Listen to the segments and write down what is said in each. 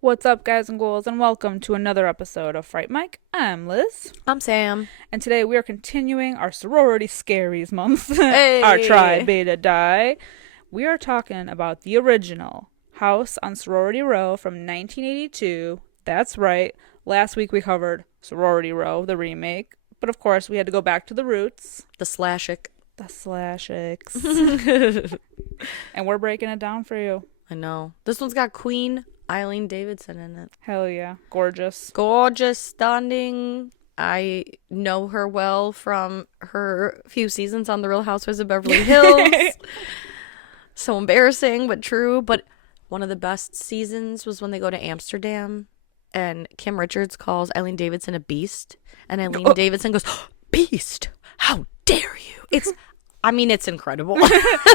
What's up, guys and ghouls, and welcome to another episode of Fright Mic. I'm Liz. I'm Sam. And today we are continuing our Sorority Scaries month, Hey. our Tri Beta Die. We are talking about the original house on Sorority Row from 1982. That's right. Last week we covered Sorority Row, the remake. But of course, we had to go back to the roots. The Slashic. The Slashics. And we're breaking it down for you. I know. This one's got Queen Eileen Davidson in it. Hell yeah. Gorgeous. Gorgeous, stunning. I know her well from her few seasons on The Real Housewives of Beverly Hills. So embarrassing, but true. But one of the best seasons was when they go to Amsterdam and Kim Richards calls Eileen Davidson a beast. And Eileen Davidson goes, "Beast? How dare you?" It's incredible.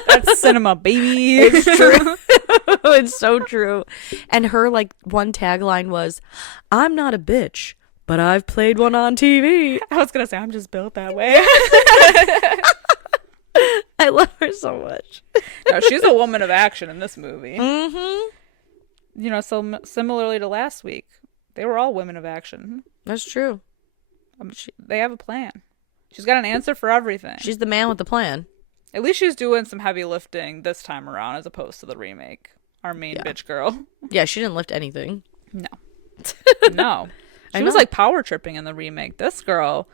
That's cinema, baby. It's true. It's so true. And her one tagline was, "I'm not a bitch, but I've played one on TV." I was gonna say, I'm just built that way. I love her so much. No, she's a woman of action in this movie. Mm-hmm. You know, so similarly to last week, they were all women of action. That's true. They have a plan. She's got an answer for everything. She's the man with the plan. At least she's doing some heavy lifting this time around as opposed to the remake. Our main bitch girl. Yeah, she didn't lift anything. No. No. She was power tripping in the remake. This girl,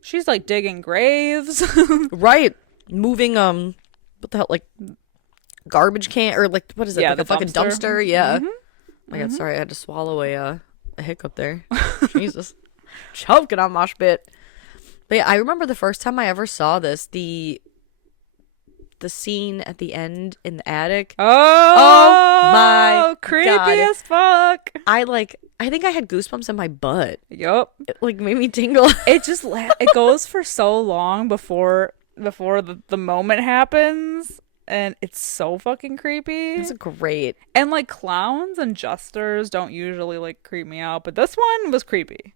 she's digging graves. Right. Moving, what the hell, garbage can, or what is it? Yeah, like the a fucking dumpster. dumpster? Yeah. Mm-hmm. Oh my God, sorry, I had to swallow a hiccup there. Jesus. Choking on mosh pit. But yeah, I remember the first time I ever saw this, the scene at the end in the attic. Oh my creepy God. as fuck. I think I had goosebumps in my butt. Yup. It made me tingle. It just it goes for so long before the moment happens, and it's so fucking creepy. It's great. And clowns and jesters don't usually creep me out, but this one was creepy.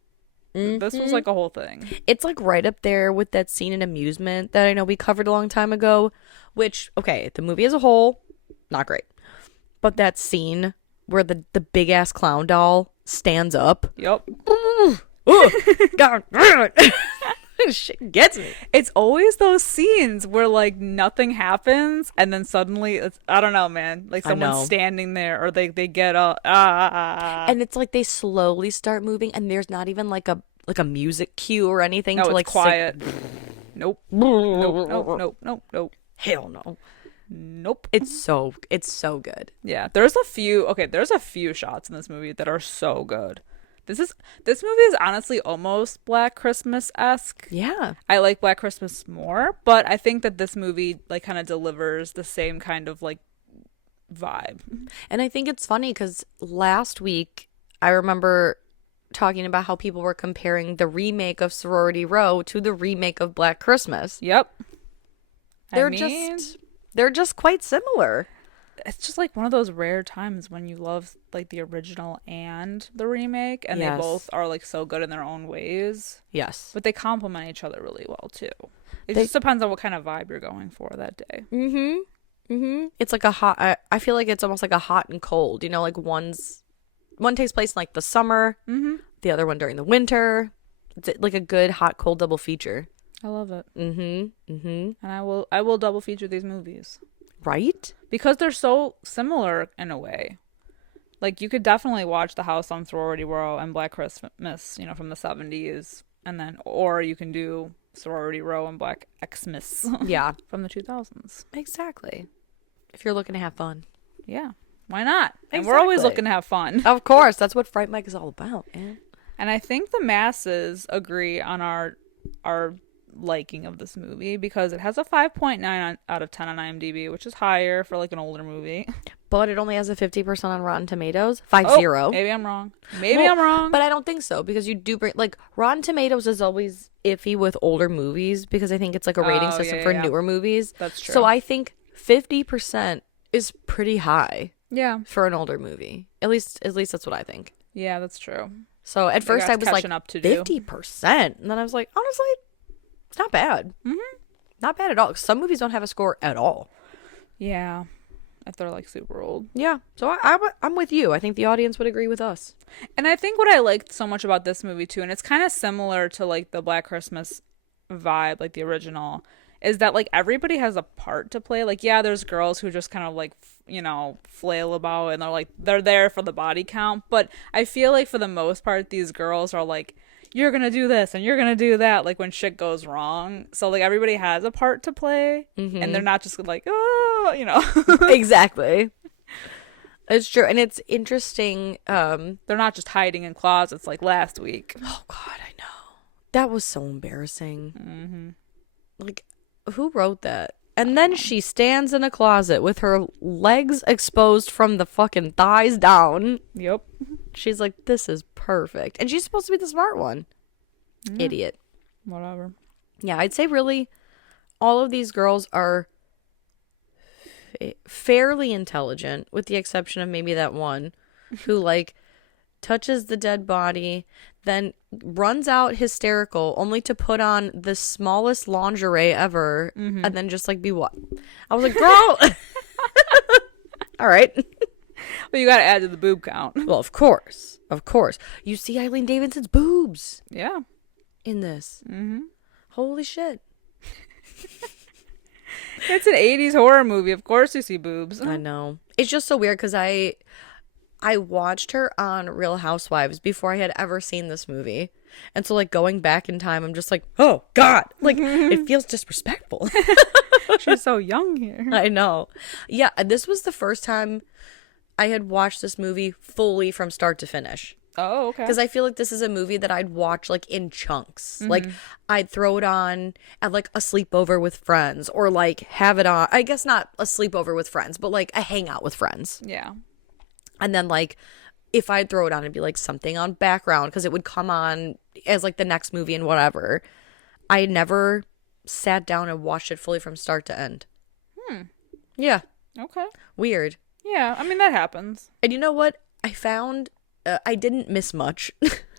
Mm-hmm. This was a whole thing. It's right up there with that scene in Amusement that I know we covered a long time ago, which, okay, the movie as a whole, not great. But that scene where the big ass clown doll stands up. Yup. God, shit gets me. It's always those scenes where nothing happens and then suddenly it's, I don't know, man, someone's standing there or they get up. And it's they slowly start moving and there's not even a music cue or anything to it's quiet. Nope. Nope. Hell no. Nope. It's so good. Yeah, there's a few shots in this movie that are so good. This movie is honestly almost Black Christmas-esque. Yeah. I like Black Christmas more, but I think that this movie kind of delivers the same kind of vibe. And I think it's funny because last week I remember talking about how people were comparing the remake of Sorority Row to the remake of Black Christmas. Yep. They're just quite similar. It's just one of those rare times when you love the original and the remake, and Yes. they both are so good in their own ways. Yes. But they complement each other really well too. It just depends on what kind of vibe you're going for that day. Mm-hmm. Mm-hmm. It's a hot, I feel like it's almost like a hot and cold, one takes place in the summer, the other one during the winter. It's a good hot, cold double feature. I love it. Mm-hmm. Mm-hmm. And I will double feature these movies. Right? Because they're so similar in a way. You could definitely watch The House on Sorority Row and Black Christmas, from the 70s, or you can do Sorority Row and Black Xmas. Yeah. From the 2000s. Exactly. If you're looking to have fun. Yeah. Why not? And Exactly. we're always looking to have fun. Of course. That's what Fright Mic is all about, man. And I think the masses agree on our liking of this movie because it has a 5.9 out of 10 on IMDb, which is higher for an older movie. but it only has a 50% on Rotten Tomatoes. 50. Maybe I'm wrong. Maybe I'm wrong. But I don't think so, because you do bring, like, Rotten Tomatoes is always iffy with older movies, because I think it's like a rating system for newer movies. That's true. So I think 50% is pretty high. Yeah. For an older movie. At least that's what I think. Yeah, that's true. So at first I was like, up to 50%? And then I was like, honestly, it's not bad. Mm-hmm. Not bad at all. Some movies don't have a score at all. Yeah. If they're like super old. Yeah. So I'm with you. I think the audience would agree with us. And I think what I liked so much about this movie too, and it's kind of similar to like the Black Christmas vibe, like the original, is that like everybody has a part to play. Like, yeah, there's girls who just kind of like, you know, flail about, and they're there for the body count. But I feel like for the most part, these girls are like, you're gonna do this and you're gonna do that, like when shit goes wrong. So like everybody has a part to play, and they're not just like, oh, you know. Exactly. It's true. And it's interesting. They're not just hiding in closets like last week. Oh God, I know. That was so embarrassing. Like, who wrote that? And then she stands in a closet with her legs exposed from the fucking thighs down. Yep. She's like, this is perfect. And she's supposed to be the smart one. Idiot. Whatever. Yeah, I'd say really all of these girls are fairly intelligent, with the exception of maybe that one who like touches the dead body, then runs out hysterical, only to put on the smallest lingerie ever, and then just like be what? I was like, girl. All right. Well, you gotta add to the boob count. Well, of course. You see Eileen Davidson's boobs. Yeah. In this. Holy shit. It's an 80s horror movie. Of course you see boobs. I know. It's just so weird because I watched her on Real Housewives before I had ever seen this movie. And so, like, going back in time, I'm just like, oh, God. Like, it feels disrespectful. She's so young here. I know. Yeah, this was the first time I had watched this movie fully from start to finish. Oh, okay. Because I feel like this is a movie that I'd watch, like, in chunks. Like, I'd throw it on at, like, a sleepover with friends. Or, like, have it on. I guess not a sleepover with friends, but, like, a hangout with friends. Yeah. And then, like, if I'd throw it on, it'd be, like, something on background. Because it would come on as, like, the next movie and whatever. I never sat down and watched it fully from start to end. Yeah. Okay. Weird. Yeah, I mean, that happens. And you know what? I found I didn't miss much.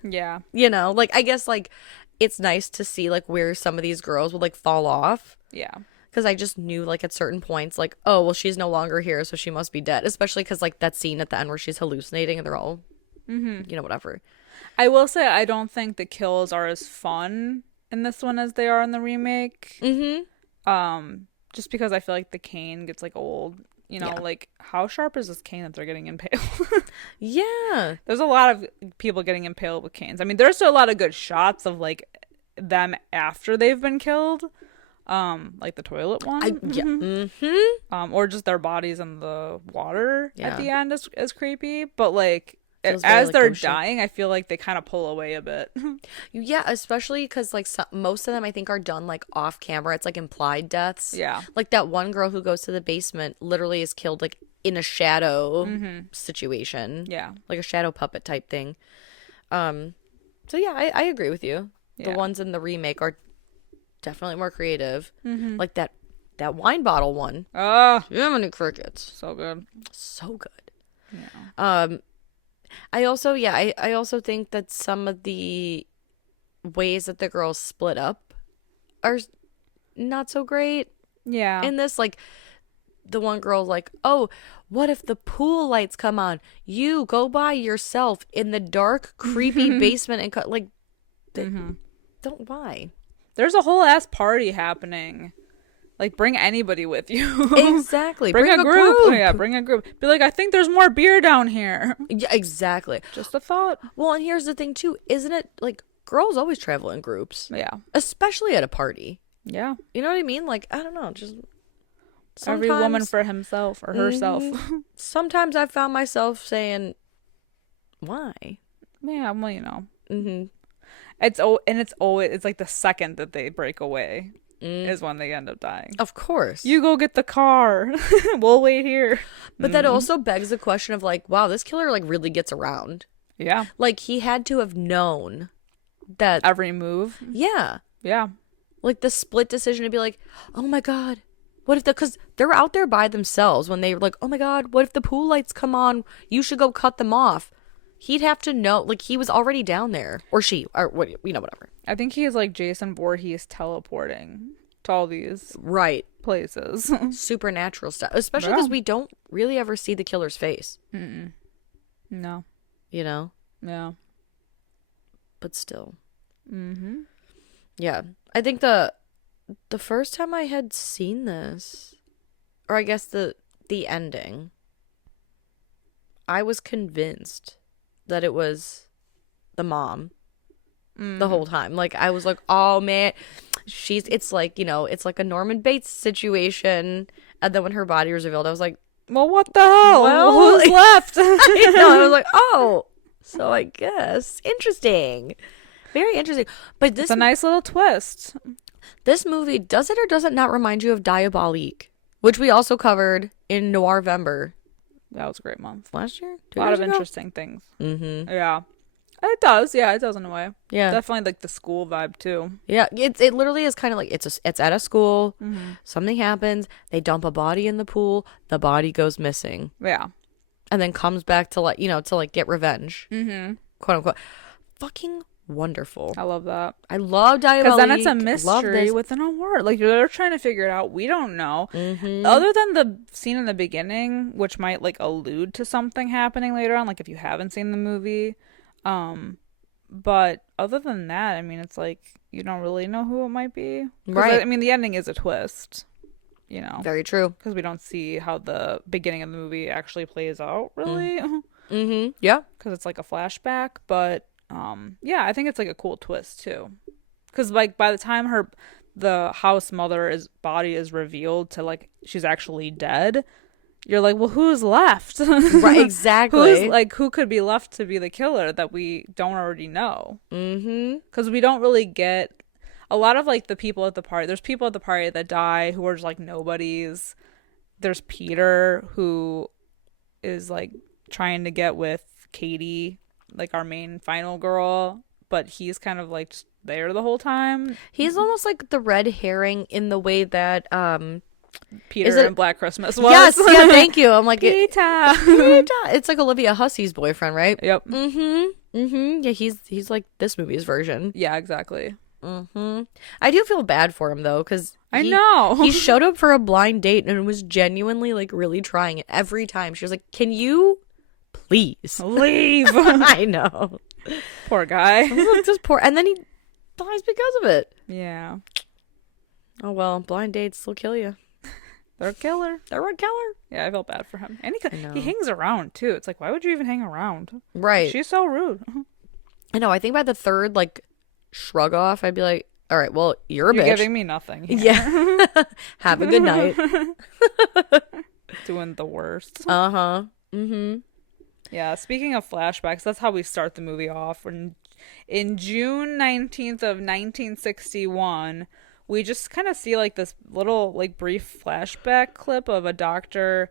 Yeah. You know, like, I guess, like, it's nice to see, like, where some of these girls would, like, fall off. Yeah. Because I just knew, like, at certain points, like, oh, well, she's no longer here, so she must be dead. Especially because, like, that scene at the end where she's hallucinating and they're all, you know, whatever. I will say I don't think the kills are as fun in this one as they are in the remake. Just because I feel like the cane gets, like, old. You know, like, how sharp is this cane that they're getting impaled? Yeah. There's a lot of people getting impaled with canes. I mean, there's still a lot of good shots of, like, them after they've been killed. Like the toilet one. Or just their bodies in the water at the end is creepy. But, like, Feels as very, they're like, dying, I feel like they kind of pull away a bit. Yeah, especially because, like, most of them I think are done, like, off camera. It's like implied deaths. Yeah. Like that one girl who goes to the basement literally is killed, like, in a shadow situation. Yeah. Like a shadow puppet type thing. So yeah, I agree with you. The ones in the remake are definitely more creative. Like that wine bottle one. Oh, Jiminy crickets. so good. So good. Yeah. I also think that some of the ways that the girls split up are not so great. Yeah. In this, like, the one girl's like, oh, what if the pool lights come on? You go by yourself in the dark, creepy basement and like, don't why? There's a whole ass party happening. Like, bring anybody with you. Exactly. Bring a group. Oh, yeah, bring a group. Be like, I think there's more beer down here. Yeah, exactly. Just a thought. Well, and here's the thing, too. Isn't it, like, girls always travel in groups? Yeah. Especially at a party. Yeah. You know what I mean? Like, I don't know. Just every woman for himself or herself. Sometimes I found myself saying, why? Yeah, well, you know. It's always, it's like the second that they break away. is when they end up dying. Of course. You go get the car. We'll wait here. But that also begs the question of like, wow, this killer like really gets around. Yeah. Like he had to have known that Every move. Yeah. Yeah. Like the split decision to be like, oh my God, what if because they're out there by themselves when they were like, oh my God, what if the pool lights come on? You should go cut them off. He'd have to know, like he was already down there, or she, or what, whatever. I think he is like Jason Voorhees teleporting to all these Right. places. Supernatural stuff, especially because we don't really ever see the killer's face. No. You know? Yeah. But still. Mm-hmm. Yeah. I think the first time I had seen this, or I guess the ending, I was convinced that it was the mom the whole time. Like I was like, oh man, it's like, it's like a Norman Bates situation. And then when her body was revealed, I was like, Well, what the hell? Well, who's left? I was like, oh, so I guess interesting. Very interesting. But It's a nice little twist. This movie, does it or does it not remind you of Diabolique, which we also covered in Noirvember That was a great month. last year? A lot of interesting things. Yeah. It does. Yeah, it does in a way. Yeah. Definitely like the school vibe too. Yeah, it literally is kind of like it's at a school. Something happens, they dump a body in the pool, the body goes missing, Yeah. and then comes back to like get revenge, quote unquote. Fucking wonderful. I love that. I love Diabolique. Because then it's a Love mystery this. within a word. Like they're trying to figure it out. We don't know. Other than the scene in the beginning, which might like allude to something happening later on, like if you haven't seen the movie. But other than that, I mean, it's like you don't really know who it might be. Right. I mean, the ending is a twist. Very true. Because we don't see how the beginning of the movie actually plays out, really. Yeah. Because it's like a flashback. But yeah, I think it's like a cool twist too. Because like by the time the house mother's body is revealed to like she's actually dead, you're like, well, who's left? Right. Exactly. Who could be left to be the killer that we don't already know? Because we don't really get a lot of like the people at the party. There's people at the party that die who are just like nobodies. There's Peter who is like trying to get with Katie, like our main final girl, but he's kind of like just there the whole time. He's almost like the red herring in the way that Peter in Black Christmas was. Yes, yeah, thank you. I'm like Peter. It's like Olivia Hussey's boyfriend, right? Yep. Yeah, he's like this movie's version. Yeah, exactly. I do feel bad for him though, because I know he showed up for a blind date and was genuinely like really trying it every time. She was like, "Can you please leave?" I know. Poor guy. Just poor, and then he dies because of it. Yeah. Oh well, blind dates still kill you. They're a killer. They're a killer. Yeah, I felt bad for him. And he hangs around too. It's like, why would you even hang around? Right. She's so rude. I know. I think by the third like shrug off, I'd be like, all right, well, you're a You're bitch. giving me nothing here. Yeah. Have a good night. Doing the worst. Uh-huh. Yeah, speaking of flashbacks, that's how we start the movie off. In June 19th of 1961, we just kind of see like this little like brief flashback clip of a doctor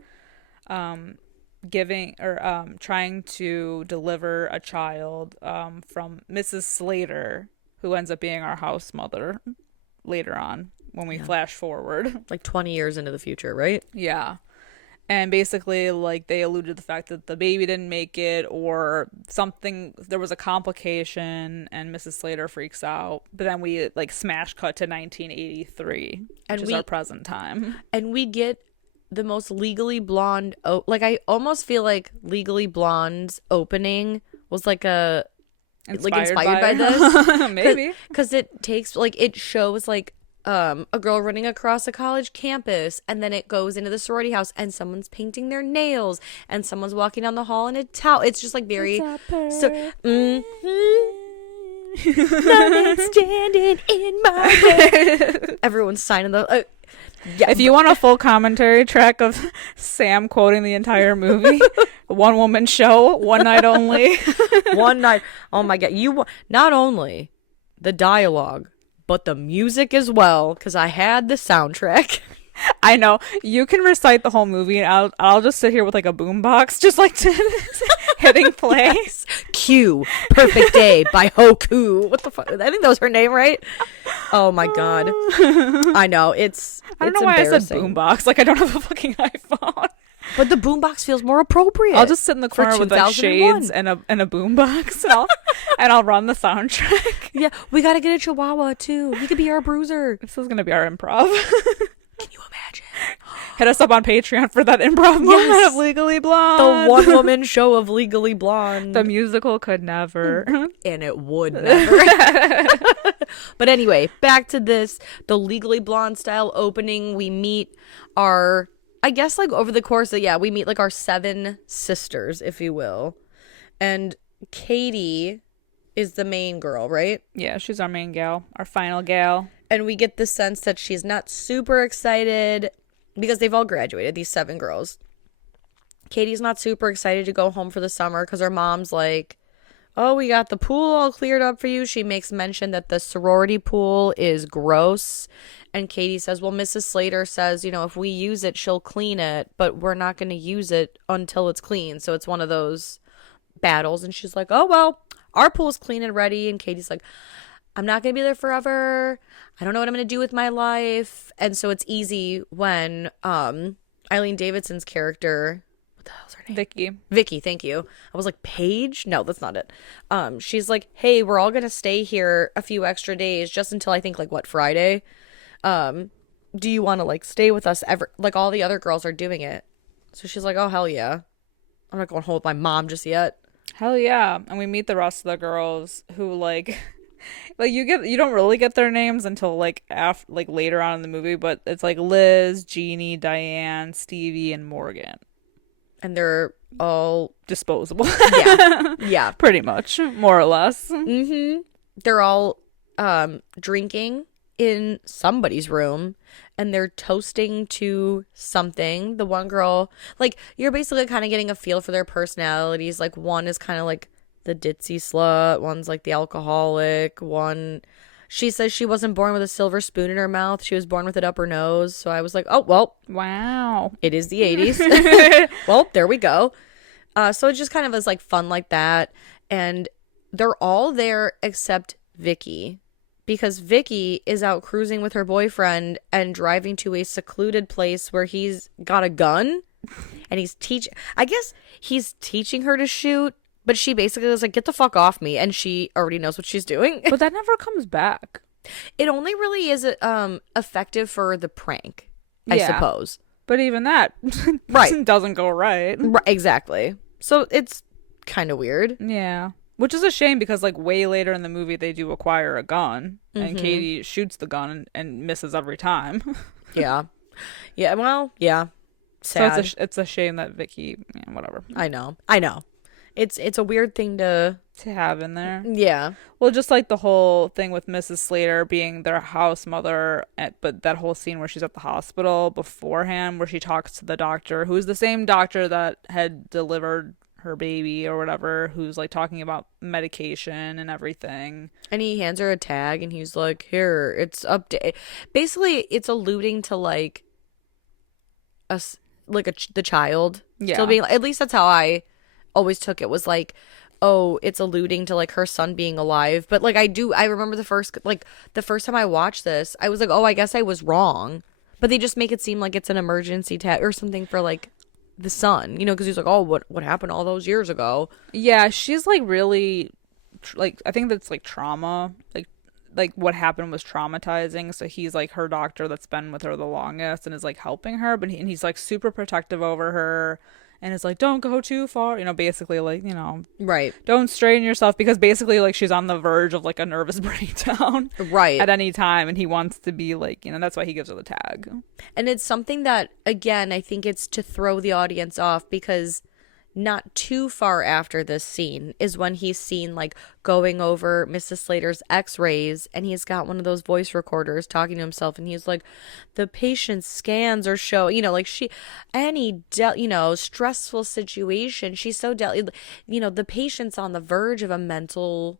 giving or trying to deliver a child from Mrs. Slater, who ends up being our house mother later on when we flash forward. Like 20 years into the future, right? Yeah. And basically, like, they alluded to the fact that the baby didn't make it or something, there was a complication and Mrs. Slater freaks out. But then we, like, smash cut to 1983, which is our present time. And we get the most Legally Blonde, like, I almost feel like Legally Blonde's opening was like inspired by this. Maybe. Because it takes, like, it shows, like, a girl running across a college campus, and then it goes into the sorority house and someone's painting their nails and someone's walking down the hall in a towel. It's just like very so nothing standing in my way. Everyone's signing the yeah. If you want a full commentary track of Sam quoting the entire movie, one woman show, one night only. One night. Oh my god, not only the dialogue, but the music as well, because I had the soundtrack. I know you can recite the whole movie, and I'll just sit here with like a boombox, just like hitting play. Yes. Q, Perfect Day by Hoku. What the fuck? I think that was her name, right? Oh my god. I know. I don't know why I said boombox. Like, I don't have a fucking iPhone. But the boombox feels more appropriate. I'll just sit in the corner with like shades and a boombox, and I'll run the soundtrack. Yeah, we gotta get a chihuahua too. He could be our bruiser. This is gonna be our improv. Can you imagine? Hit us up on Patreon for that improv moment of Legally Blonde. The one-woman show of Legally Blonde. The musical could never. And it would never. But anyway, back to this. The Legally Blonde style opening. We meet our, I guess like over the course of, we meet like our 7 sisters, if you will. And Katie is the main girl, right? Yeah, she's our main gal. Our final gal. And we get the sense that she's not super excited because they've all graduated, these 7 girls. Katie's not super excited to go home for the summer because her mom's like, oh, we got the pool all cleared up for you. She makes mention that the sorority pool is gross. And Katie says, well, Mrs. Slater says, if we use it, she'll clean it, but we're not going to use it until it's clean. So it's one of those battles. And she's like, oh, well, our pool's clean and ready. And Katie's like, I'm not going to be there forever. I don't know what I'm going to do with my life. And so it's easy when Eileen Davidson's character, what the hell's her name? Vicky, thank you. I was like, Paige? No, that's not it. She's like, hey, we're all going to stay here a few extra days just until I think like Friday. Do you want to like stay with us ever? Like all the other girls are doing it. So she's like, oh, hell yeah. I'm not going home with my mom just yet. Hell yeah. And we meet the rest of the girls who like you don't really get their names until like later on in the movie, but it's like Liz, Jeannie, Diane, Stevie, and Morgan. And they're all disposable. Yeah. Yeah. Pretty much, more or less. Mm-hmm. They're all drinking in somebody's room and they're toasting to something. The one girl, like, you're basically kind of getting a feel for their personalities. Like, one is kind of like the ditzy slut, one's like the alcoholic, one, she says she wasn't born with a silver spoon in her mouth, she was born with it up her nose. So I was like, oh, well, wow, it is the 80s. Well, there we go. So it just kind of is like fun like that. And they're all there except Vicky, because Vicky is out cruising with her boyfriend and driving to a secluded place where he's got a gun and he's teaching her to shoot. But she basically was like, get the fuck off me. And she already knows what she's doing. But that never comes back. It only really is effective for the prank, I suppose. But even that right. doesn't go right. Right. Exactly. So it's kind of weird. Yeah. Which is a shame because like way later in the movie, they do acquire a gun. Mm-hmm. And Katie shoots the gun and misses every time. Yeah. Yeah. Well, yeah. Sad. So it's a shame that Vicky, whatever. I know. It's a weird thing to have in there. Yeah. Well, just like the whole thing with Mrs. Slater being their house mother, but that whole scene where she's at the hospital beforehand, where she talks to the doctor, who's the same doctor that had delivered her baby or whatever, who's like talking about medication and everything. And he hands her a tag and he's like, here, it's update. Basically, it's alluding to like the child. Yeah. Still being, at least that's how I always took it, was like, oh, it's alluding to like her son being alive. But like I remember the first time I watched this, I was like, oh, I guess I was wrong. But they just make it seem like it's an emergency tag or something for like the son, because he's like, oh, what happened all those years ago? Yeah, she's like really like, I think that's like trauma, like what happened was traumatizing. So he's like her doctor that's been with her the longest and is like helping her, but he's like super protective over her. And it's like, don't go too far, basically like, right. Don't strain yourself, because basically like she's on the verge of like a nervous breakdown right at any time. And he wants to be like, that's why he gives her the tag. And it's something that, again, I think it's to throw the audience off, because not too far after this scene is when he's seen like going over Mrs. Slater's x-rays, and he's got one of those voice recorders talking to himself, and he's like, the patient's scans are showing, like stressful situation, she's so the patient's on the verge of a mental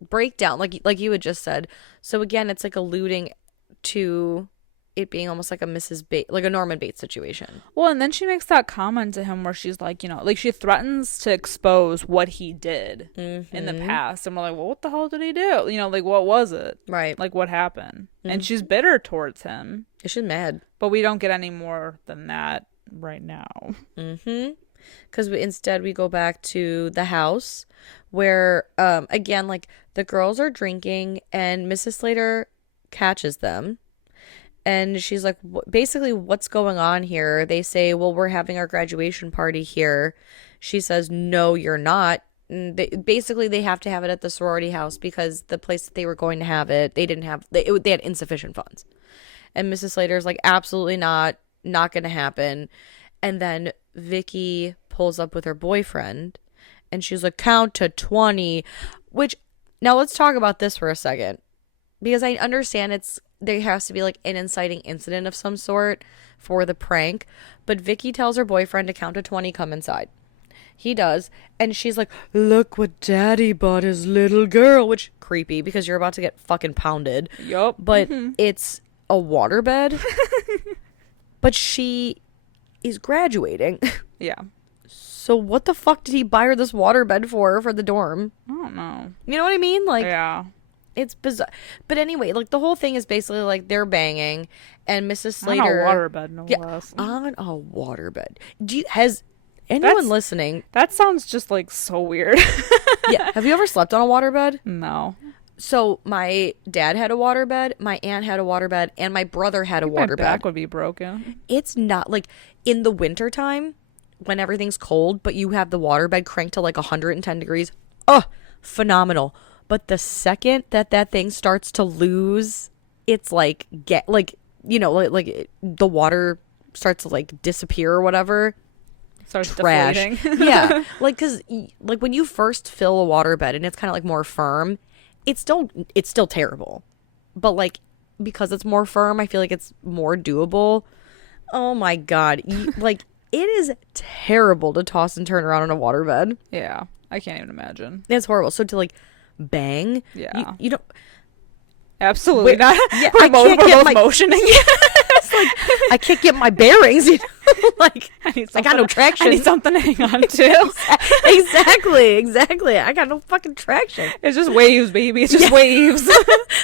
breakdown, like you had just said. So again, it's like alluding to it being almost like a Mrs. Bates, like a Norman Bates situation. Well, and then she makes that comment to him where she's like, like she threatens to expose what he did in the past. And we're like, well, what the hell did he do? Like what was it? Right. Like what happened? And she's bitter towards him. She's mad. But we don't get any more than that right now. Because instead we go back to the house where, again, like the girls are drinking and Mrs. Slater catches them. And she's like, basically, what's going on here? They say, well, we're having our graduation party here. She says, no, you're not. And they have to have it at the sorority house because the place that they were going to have it, they had insufficient funds. And Mrs. Slater's like, absolutely not going to happen. And then Vicky pulls up with her boyfriend and she's like, count to 20, which now let's talk about this for a second, because I understand there has to be like an inciting incident of some sort for the prank, but Vicky tells her boyfriend to count to 20, come inside. He does, and she's like, look what daddy bought his little girl, which creepy because you're about to get fucking pounded. Yup. But it's a waterbed. But she is graduating. Yeah. So what the fuck did he buy her this waterbed for the dorm? I don't know. You know what I mean? Like, yeah. It's bizarre. But anyway, like the whole thing is basically like they're banging and Mrs. Slater. On a waterbed, no less. On a waterbed. Has anyone listening? That sounds just like so weird. Yeah. Have you ever slept on a waterbed? No. So my dad had a waterbed, my aunt had a waterbed, and my brother had a waterbed. My back would be broken. It's not like in the wintertime when everything's cold, but you have the waterbed cranked to like 110 degrees. Oh, phenomenal. But the second that thing starts to lose, it's like the water starts to like disappear or whatever. Starts trash. deflating. Yeah, like because like when you first fill a waterbed and it's kind of like more firm, it's still terrible. But like because it's more firm, I feel like it's more doable. Oh my god, like it is terrible to toss and turn around on a waterbed. Yeah, I can't even imagine. It's horrible. So to like bang. Yeah. You don't. Absolutely not. Yeah, we're both motioning. It's like I can't get my bearings. Like I got no traction. I need something to hang on to. Exactly. I got no fucking traction. It's just waves, baby. It's just waves.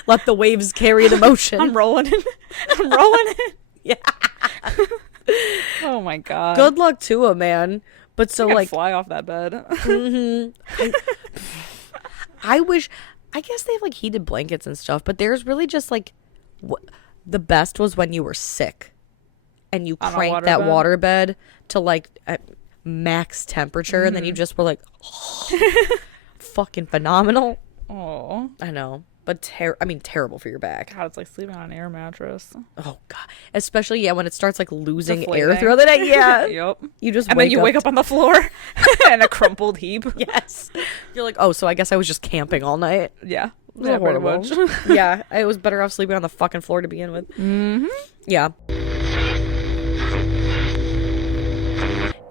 Let the waves carry the motion. I'm rolling it. Yeah. Oh my god. Good luck to him, man. But so like fly off that bed. I guess they have like heated blankets and stuff, but there's really just like the best was when you were sick and you cranked that waterbed to like max temperature and then you just were like fucking phenomenal. Oh, I know, but terrible for your back. God, it's like sleeping on an air mattress. Oh god, especially when it starts like losing Deflating. air throughout the night. Yeah. Yep. You just and then you wake up on the floor in a crumpled heap. Yes. You're like, oh, so I guess I was just camping all night. Yeah. Yeah, pretty much. Yeah, I was better off sleeping on the fucking floor to begin with. Mm-hmm. Yeah.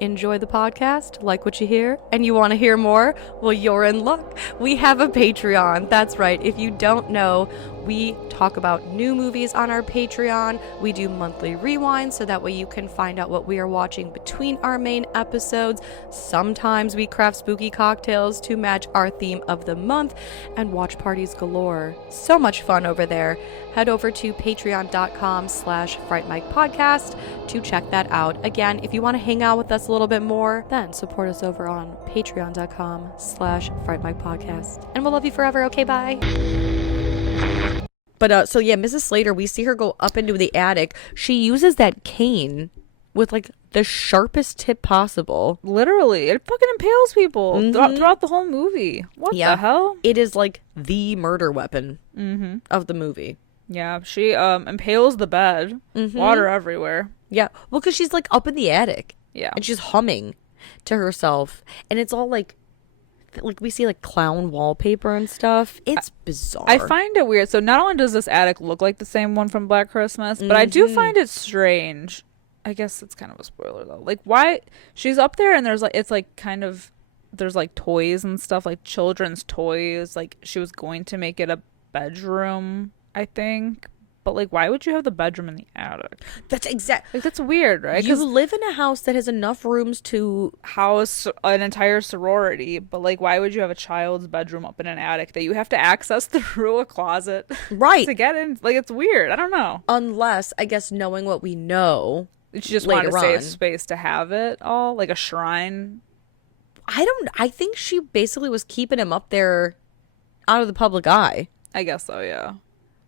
Enjoy the podcast, like what you hear, and you want to hear more? Well, you're in luck. We have a Patreon. That's right. If you don't know, we talk about new movies on our Patreon. We do monthly rewinds so that way you can find out what we are watching between our main episodes. Sometimes we craft spooky cocktails to match our theme of the month and watch parties galore. So much fun over there. Head over to patreon.com/Fright Mic podcast to check that out. Again, if you want to hang out with us a little bit more, then support us over on patreon.com/Fright Mic podcast. And we'll love you forever. Okay, bye. But so yeah, Mrs. Slater, we see her go up into the attic. She uses that cane with like the sharpest tip possible. Literally, it fucking impales people throughout the whole movie. What the hell? It is like the murder weapon of the movie. Yeah, she impales the bed. Water everywhere. Yeah, well, because she's like up in the attic. Yeah, and she's humming to herself, and it's all like we see like clown wallpaper and stuff. It's bizarre. I find it weird. So not only does this attic look like the same one from Black Christmas, but I do find it strange. I guess it's kind of a spoiler though. Like why she's up there and there's like it's like kind of there's like toys and stuff, like children's toys. Like she was going to make it a bedroom, I think. But like, why would you have the bedroom in the attic? That's exact. Like that's weird, right? You live in a house that has enough rooms to house an entire sorority, but like, why would you have a child's bedroom up in an attic that you have to access through a closet right to get in? Like, it's weird. I don't know. Unless, I guess, knowing what we know, She just wanted later to save on. space to have it all, like a shrine. I think she basically was keeping him up there out of the public eye. I guess so, yeah.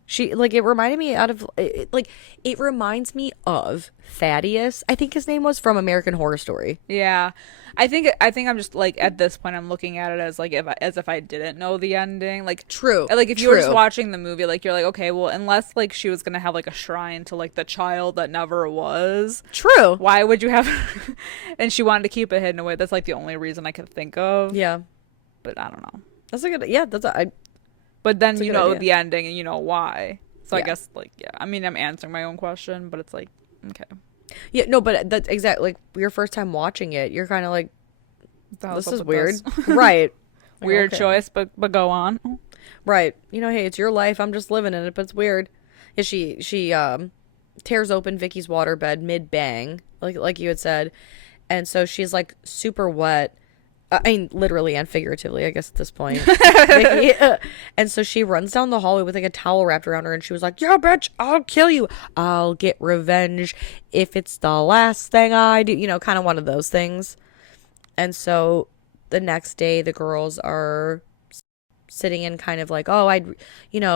She, like, it reminded me it reminds me of Thaddeus, I think his name was, from American Horror Story. Yeah. I think I'm just like, at this point I'm looking at it as like as if I didn't know the ending. Like, True. Like if you were just watching the movie, like you're like, okay, well, unless like she was gonna have like a shrine to like the child that never was. True. Why would you have and she wanted to keep it hidden away. That's like the only reason I could think of. Yeah. But I don't know. That's a good, yeah, but then you know idea. the ending and you know why. So Yeah. I guess like, yeah. I mean, I'm answering my own question, but it's like, okay. Yeah, no, but that's exactly, like, your first time watching it, you're kind of like, What the hell's this up is with weird. this? Right. Like, Weird okay. choice, but go on. Right. You know, hey, it's your life. I'm just living in it, but it's weird. Yeah, she tears open Vicky's waterbed mid bang, like you had said, and so she's like super wet. I mean, literally and figuratively, I guess at this point. Vicky, and so she runs down the hallway with like a towel wrapped around her, and she was like, "Yeah, bitch, I'll kill you. I'll get revenge if it's the last thing I do." You know, kind of one of those things. And so the next day, the girls are sitting in kind of like, oh,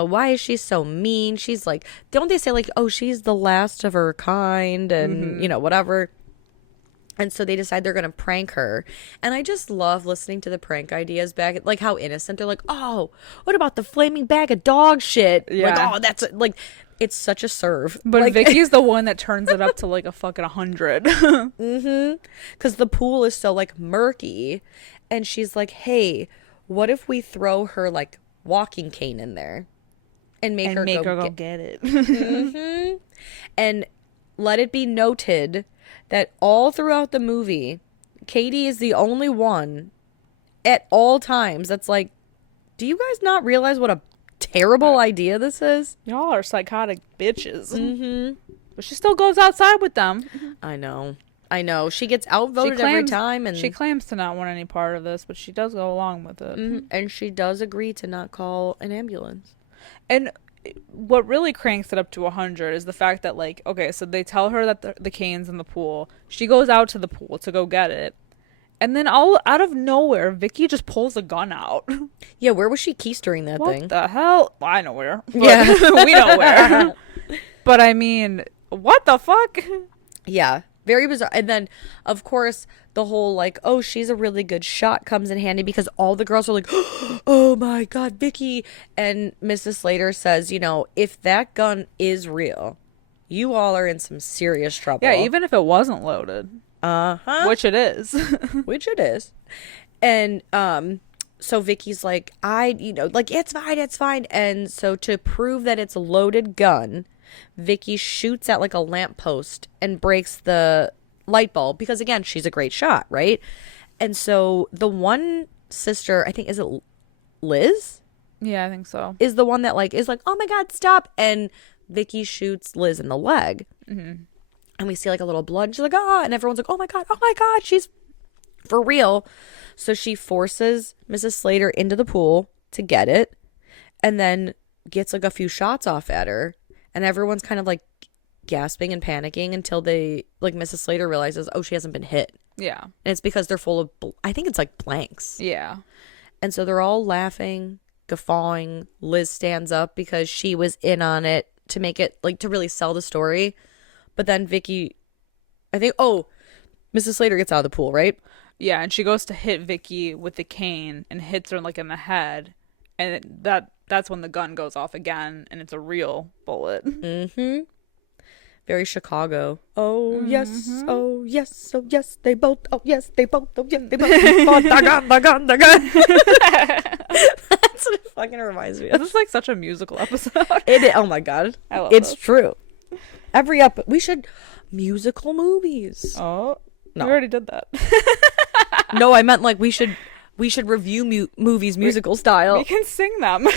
why is she so mean? She's like, don't they say like, oh, she's the last of her kind and, whatever. And so they decide they're going to prank her. And I just love listening to the prank ideas back, like how innocent. They're like, oh, what about the flaming bag of dog shit? Yeah. Like, oh, that's like, it's such a serve. But like, Vicky's the one that turns it up to like a fucking 100. because the pool is so like murky. And she's like, hey, what if we throw her like walking cane in there and make her go get it. And let it be noted that all throughout the movie, Katie is the only one at all times that's like, do you guys not realize what a terrible idea this is? Y'all are psychotic bitches. But she still goes outside with them. I know. She gets outvoted every time. And she claims to not want any part of this, but she does go along with it. And she does agree to not call an ambulance. And what really cranks it up to 100 is the fact that, like, okay, so they tell her that the cane's in the pool. She goes out to the pool to go get it. And then all out of nowhere, Vicky just pulls a gun out. Yeah, where was she keystering that thing? What the hell? Well, I know where. But Yeah. we know where. But I mean, what the fuck? Yeah, very bizarre. And then, of course, the whole like, oh, she's a really good shot comes in handy because all the girls are like, oh my God, Vicky. And Mrs. Slater says, if that gun is real, you all are in some serious trouble. Yeah, even if it wasn't loaded. Uh-huh. Which it is. Which it is. And so Vicky's like, it's fine. And so to prove that it's a loaded gun, Vicky shoots at like a lamppost and breaks the light bulb because, again, she's a great shot, right? And so the one sister, I think, is it Liz? Yeah, I think so. Is the one that like is like, oh my God, stop. And Vicky shoots Liz in the leg. And we see like a little blood. She's like, ah, and everyone's like, oh my God, she's for real. So she forces Mrs. Slater into the pool to get it and then gets like a few shots off at her. And everyone's kind of like gasping and panicking until they, like, Mrs. Slater realizes, oh, she hasn't been hit. Yeah. And it's because they're full of, I think it's like blanks. Yeah. And so they're all laughing, guffawing. Liz stands up because she was in on it to make it, like, to really sell the story. But then Vicky, Mrs. Slater gets out of the pool, right? Yeah, and she goes to hit Vicky with the cane and hits her like in the head. And that's when the gun goes off again, and it's a real bullet. Very Chicago. Oh, yes. Oh, yes. Oh, yes. They both. Oh, yes. They both. Oh, yes. They both. Oh, the gun. That's what it fucking reminds me of. This is like such a musical episode. It is. Oh, my God. I love it's this. true. We should musical movies. Oh, No. we already did that. No, I meant like we should We should review movies musical style. We can sing them.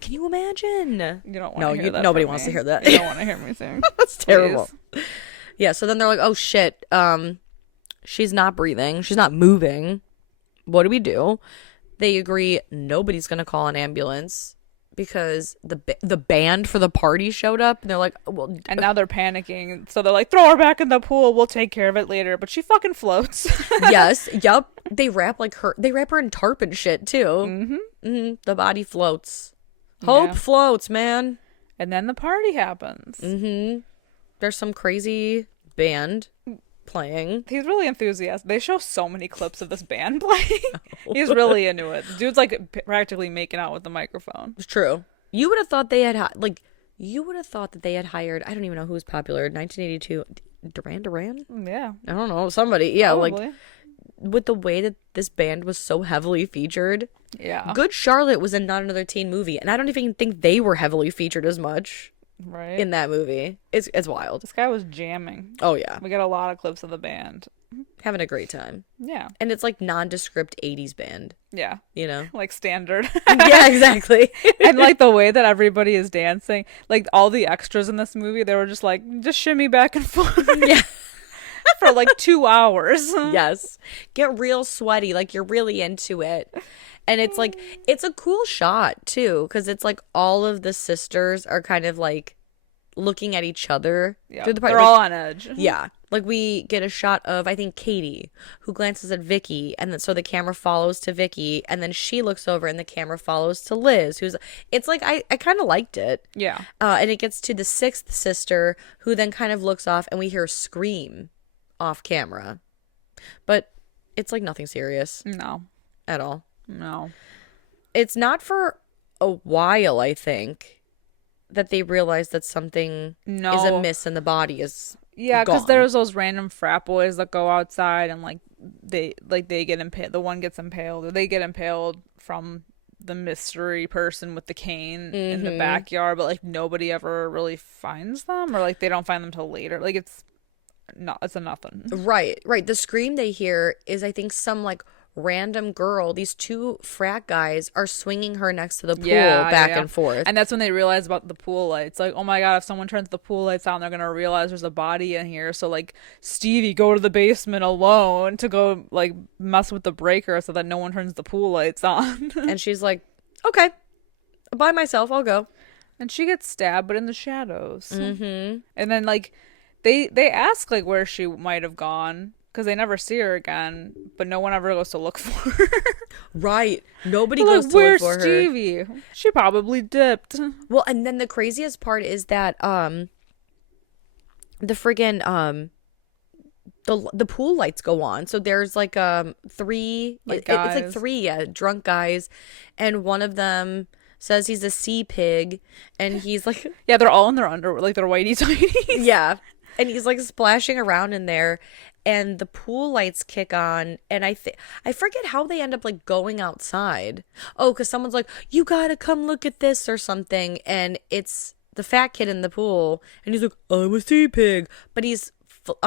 Can you imagine? You don't want to hear that. Nobody from wants me. to hear that. You don't want to hear me sing. That's terrible. Please. Yeah, so then they're like, oh shit, she's not breathing. She's not moving. What do we do? They agree nobody's going to call an ambulance because the band for the party showed up. And they're like, well. And now they're panicking. So they're like, throw her back in the pool. We'll take care of it later. But she fucking floats. Yes. Yep. They wrap her in tarp and shit too. Mm-hmm. The body floats. Hope floats, man. And then the party happens. Mm-hmm. There's some crazy band playing. He's really enthusiastic. They show so many clips of this band playing. He's really into it. The dude's like practically making out with the microphone. It's true. You would have thought they had you would have thought that they had hired, I don't even know who was popular, 1982, Duran? Yeah. I don't know, somebody. Yeah, Probably. like with the way that this band was so heavily featured. Yeah. Good Charlotte was in Not Another Teen Movie, and I don't even think they were heavily featured as much. Right. In that movie. It's wild. This guy was jamming. Oh, yeah. We got a lot of clips of the band. Having a great time. Yeah. And it's like nondescript 80s band. Yeah. You know? Like standard. Yeah, exactly. And like the way that everybody is dancing, like all the extras in this movie, they were just like, just shimmy back and forth. Yeah. For like 2 hours. Yes. Get real sweaty. Like you're really into it. And it's like, it's a cool shot too, because it's like all of the sisters are kind of like looking at each other through the party. They're all on edge. Yeah. Like we get a shot of, I think, Katie, who glances at Vicky, and then so the camera follows to Vicky, and then she looks over and the camera follows to Liz, it's like, I kind of liked it. Yeah. And it gets to the sixth sister, who then kind of looks off, and we hear a scream off camera. But it's like nothing serious. No. At all. No. It's not for a while, I think, that they realize that something is amiss in the body is because gone. there's those random frat boys that go outside and like they get impaled. The one gets impaled, or they get impaled from the mystery person with the cane in the backyard, but like nobody ever really finds them, or like they don't find them till later. Like it's a nothing. Right. The scream they hear is, I think, some like random girl. These two frat guys are swinging her next to the pool back and forth. And that's when they realize about the pool lights. Like, oh my God, if someone turns the pool lights on, they're going to realize there's a body in here. So like Stevie, go to the basement alone to go like mess with the breaker so that no one turns the pool lights on. And she's like, okay, by myself, I'll go. And she gets stabbed, but in the shadows. Mm-hmm. And then like they ask like where she might have gone, because they never see her again, but no one ever goes to look for her. Right. Nobody They're goes like, to look where's for her. Stevie? She probably dipped. Well, and then the craziest part is that the friggin' the pool lights go on. So there's like three, Like it's like guys. three drunk guys, and one of them says he's a sea pig, and he's like, Yeah, they're all in their underwear, like they're whitey tighties. yeah, and he's like splashing around in there. And the pool lights kick on, and I forget how they end up like going outside. Oh, because someone's like, "You gotta come look at this" or something, and it's the fat kid in the pool, and he's like, "I'm a sea pig," but he's it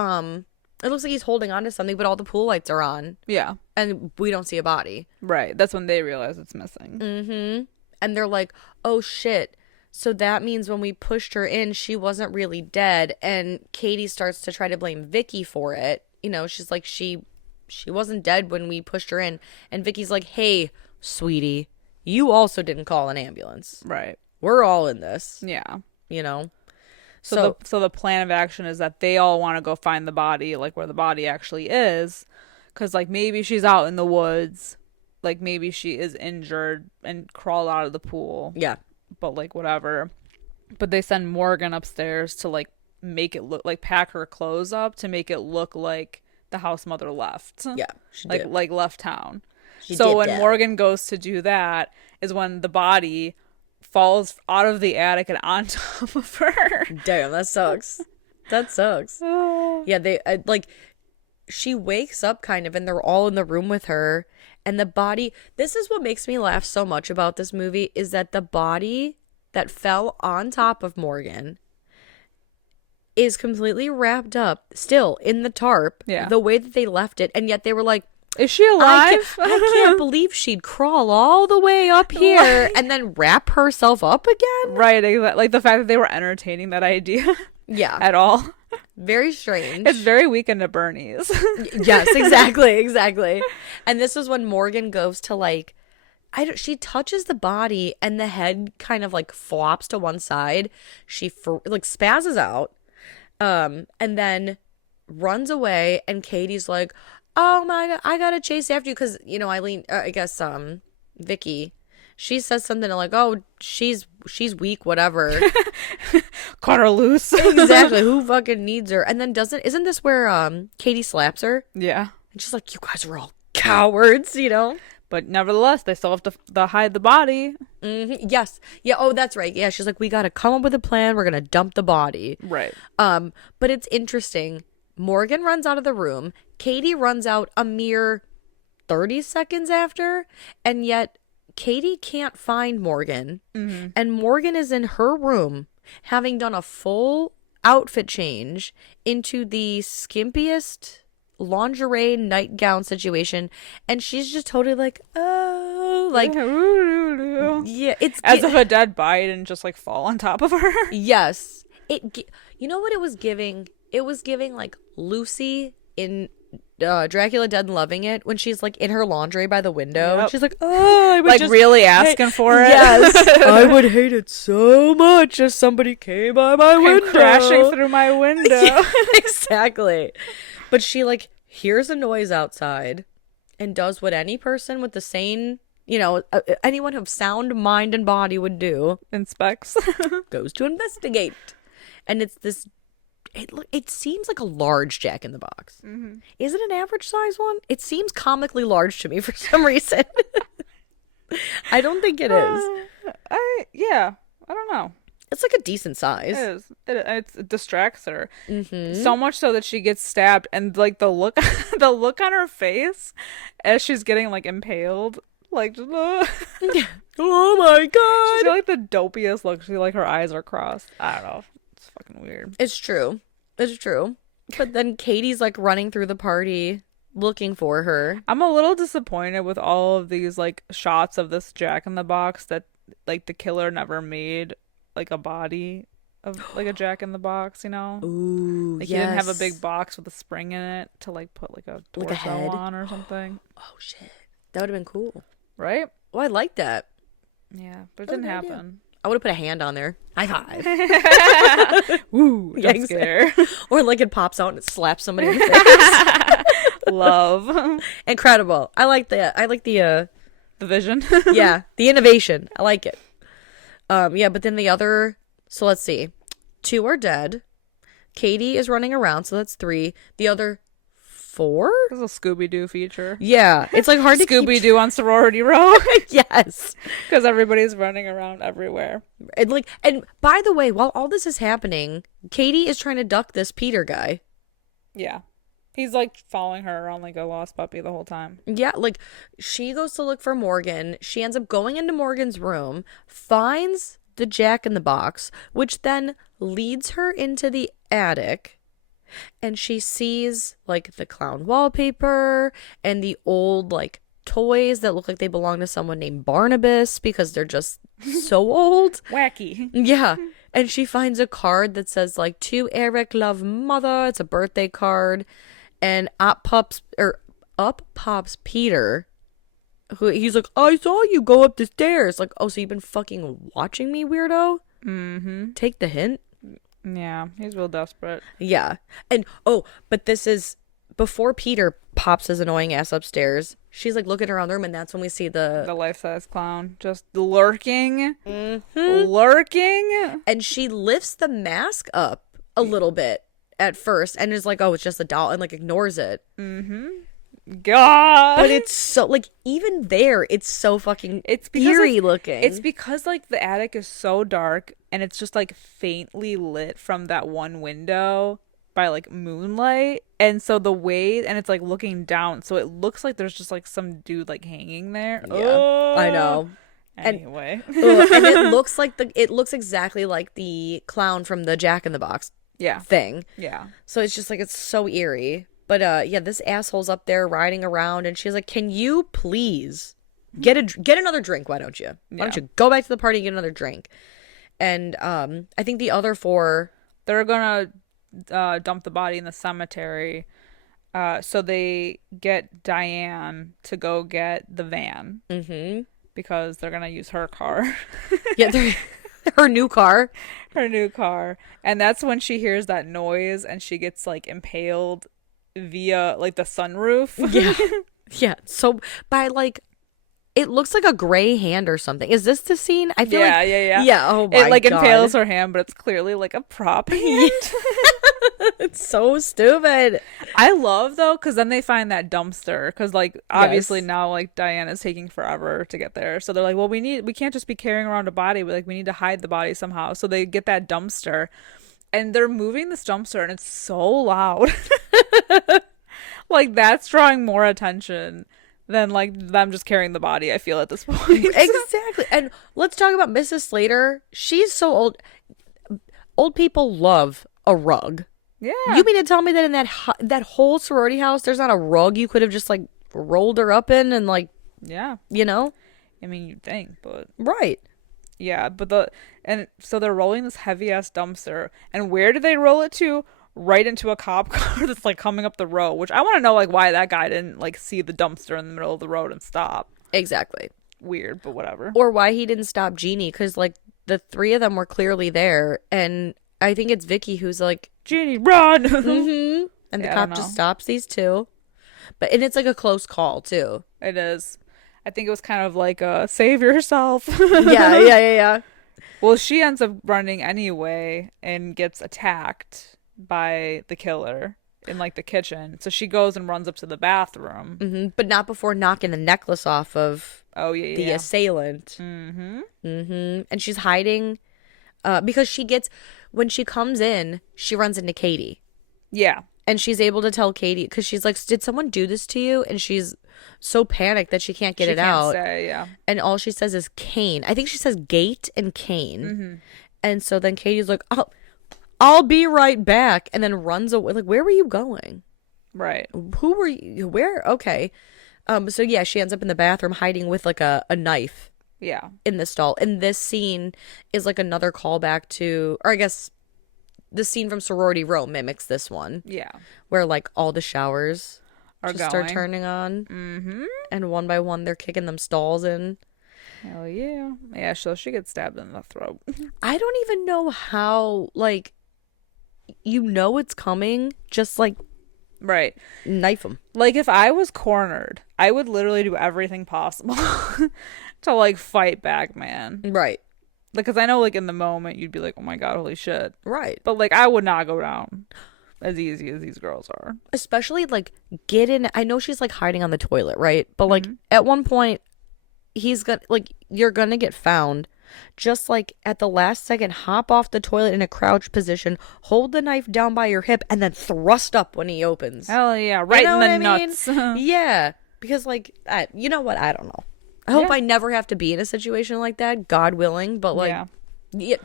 looks like he's holding on to something, but all the pool lights are on. Yeah. And we don't see a body. Right. That's when they realize it's missing. Mm-hmm. And they're like, "Oh shit." So that means when we pushed her in, she wasn't really dead, and Katie starts to try to blame Vicky for it. You know, she's like, she wasn't dead when we pushed her in. And Vicky's like, hey, sweetie, you also didn't call an ambulance. Right. We're all in this. Yeah. You know? So the plan of action is that they all want to go find the body, like where the body actually is. Because, like, maybe she's out in the woods. Like, maybe she is injured and crawled out of the pool. Yeah. But, like, whatever. But they send Morgan upstairs to, like, make it look like pack her clothes up to make it look like the house mother left. Yeah, she like did. like left town. She so did when that. Morgan goes to do that is when the body falls out of the attic and on top of her. Damn, that sucks. That sucks. Yeah, they like she wakes up kind of, and they're all in the room with her, and the body. This is what makes me laugh so much about this movie, is that the body that fell on top of Morgan is completely wrapped up still in the tarp, Yeah. the way that they left it, and yet they were like, Is she alive? I can't believe she'd crawl all the way up here and then wrap herself up again. Right, like the fact that they were entertaining that idea Yeah. at all. Very strange. It's very Weekend at Bernie's. Yes, exactly. And this is when Morgan goes to like, she touches the body and the head kind of like flops to one side. She like spazzes out, and then runs away. And Katie's like, "Oh my God, I gotta chase after you," because Eileen, I guess Vicky, she says something like, "Oh, she's weak, whatever." Cut her loose. Exactly. Who fucking needs her? And then isn't this where Katie slaps her? Yeah. And she's like, "You guys are all cowards," But nevertheless, they still have to hide the body. Mm-hmm. Yes. Yeah. Oh, that's right. Yeah. She's like, "We got to come up with a plan. We're gonna dump the body." Right. But it's interesting. Morgan runs out of the room. Katie runs out a mere 30 seconds after, and yet Katie can't find Morgan. Mm-hmm. And Morgan is in her room, having done a full outfit change into the skimpiest lingerie nightgown situation, and she's just totally like, "Oh," like, yeah, it's as if a dead body didn't just like fall on top of her. Yes, you know what it was giving? It was giving like Lucy in Dracula Dead and Loving It, when she's like in her laundry by the window. Yep. And she's like, "Oh, I would like just really asking for it." Yes, I would hate it so much if somebody came by my window, crashing through my window. Yeah, exactly. But she like hears a noise outside and does what any person with the sane, anyone of sound mind and body would do. Inspects. Goes to investigate. And it's this, it seems like a large Jack in the Box. Mm-hmm. Is it an average size one? It seems comically large to me for some reason. I don't think it is. I don't know. It's like a decent size. It is. It distracts her so much so that she gets stabbed, and like the look on her face as she's getting like impaled, like just, oh my God, she's got like the dopiest look. She like her eyes are crossed. I don't know. It's fucking weird. It's true. But then Katie's like running through the party looking for her. I'm a little disappointed with all of these like shots of this Jack in the Box that like the killer never made like a body of like a Jack in the Box, Ooh, like yes. he didn't have a big box with a spring in it to like put like a torso head on or something. Oh shit, that would have been cool, right? Oh, I like that. Yeah, but it didn't happen. I would have put a hand on there. High five. Woo, jump scare. Or like it pops out and it slaps somebody in the face. Love. Incredible. I like that. I like the vision. Yeah, the innovation. I like it. Yeah, but then so let's see. 2 are dead. Katie is running around, so that's 3. The other 4? This is a Scooby-Doo feature. Yeah, it's like hard to Scooby-Doo on Sorority Row. Yes. Because everybody's running around everywhere. And by the way, while all this is happening, Katie is trying to duck this Peter guy. Yeah. He's like following her around like a lost puppy the whole time. Yeah, like she goes to look for Morgan. She ends up going into Morgan's room, finds the Jack in the Box, which then leads her into the attic. And she sees like the clown wallpaper and the old like toys that look like they belong to someone named Barnabas because they're just so old. Wacky. Yeah. And she finds a card that says like, "To Eric, love mother." It's a birthday card. And up pops Peter, who he's like, "I saw you go up the stairs." Like, "Oh, so you've been fucking watching me, weirdo?" Mm-hmm. Take the hint. Yeah, he's real desperate. Yeah. And but this is before Peter pops his annoying ass upstairs. She's like looking around the room, and that's when we see the life-size clown just lurking. Lurking. And she lifts the mask up a little bit at first and is like, "Oh, it's just a doll," and like ignores it. God. But it's so like even there, it's so fucking eerie looking. It's because like the attic is so dark and it's just like faintly lit from that one window by like moonlight, and so it's like looking down, so it looks like there's just like some dude like hanging there. Yeah, I know. Anyway, and it looks exactly like the clown from the Jack in the Box. Yeah. Thing. Yeah. So it's just like it's so eerie. But yeah, this asshole's up there riding around, and she's like, "Can you please get another drink? Why don't you? Why don't you go back to the party and get another drink?" And I think the other four, they're gonna dump the body in the cemetery. So they get Diane to go get the van because they're gonna use her car. yeah, her new car. Her new car. And that's when she hears that noise and she gets like impaled via like the sunroof. Yeah. Yeah. So by like, it looks like a gray hand or something. Is this the scene? I feel like yeah. Oh my It like God. impales her hand, but it's clearly like a prop hand. It's so stupid. I love though, because then they find that dumpster, because like obviously now like Diana's taking forever to get there, so they're like, well, we can't just be carrying around a body, we need to hide the body somehow. So they get that dumpster, and they're moving this dumpster, and it's so loud. Like that's drawing more attention than like them just carrying the body, I feel, at this point. Exactly. And let's talk about Mrs. Slater. She's so old. Old people love a rug. Yeah. You mean to tell me that in that whole sorority house, there's not a rug you could have just like rolled her up in and like, yeah. you know? I mean, you'd think, but right. yeah, but so they're rolling this heavy ass dumpster, and where do they roll it to? Right into a cop car that's like coming up the road, which I want to know like why that guy didn't like see the dumpster in the middle of the road and stop. Exactly. Weird, but whatever. Or why he didn't stop Jeannie, because like the three of them were clearly there, and I think it's Vicky who's like, Jeannie, run! And the cop just stops these two. And it's like a close call too. It is. I think it was kind of like save yourself. Yeah. Well, she ends up running anyway and gets attacked by the killer in like the kitchen. So she goes and runs up to the bathroom. But not before knocking the necklace off of the assailant. And she's hiding because when she comes in, she runs into Katie. Yeah. And she's able to tell Katie, because she's like, did someone do this to you? And she's so panicked that she can't get it out. Say. And all she says is Kane. I think she says Gate and Kane. And so then Katie's like, oh, I'll be right back. And then runs away. Like, where were you going? Right. Who were you? Where? Okay. So yeah, she ends up in the bathroom hiding with like a knife. Yeah. In the stall. And this scene is like another callback to, or I guess the scene from Sorority Row mimics this one. Yeah. Where like all the showers start turning on. Mm-hmm. And one by one they're kicking them stalls in. Hell yeah. Yeah, so she gets stabbed in the throat. I don't even know how, like, you know it's coming. Just like, right. Knife them. Like if I was cornered, I would literally do everything possible to like fight back, man. Right. Like, because I know like in the moment you'd be like, oh my God, holy shit. Right. But like I would not go down as easy as these girls are. Especially like get in. I know she's like hiding on the toilet, right? But like at one point he's gonna, like, you're gonna get found. Just like at the last second, hop off the toilet in a crouch position, hold the knife down by your hip, and then thrust up when he opens. Hell yeah, right in the nuts. Yeah, because like, you know what? I don't know. I hope I never have to be in a situation like that, God willing. But like,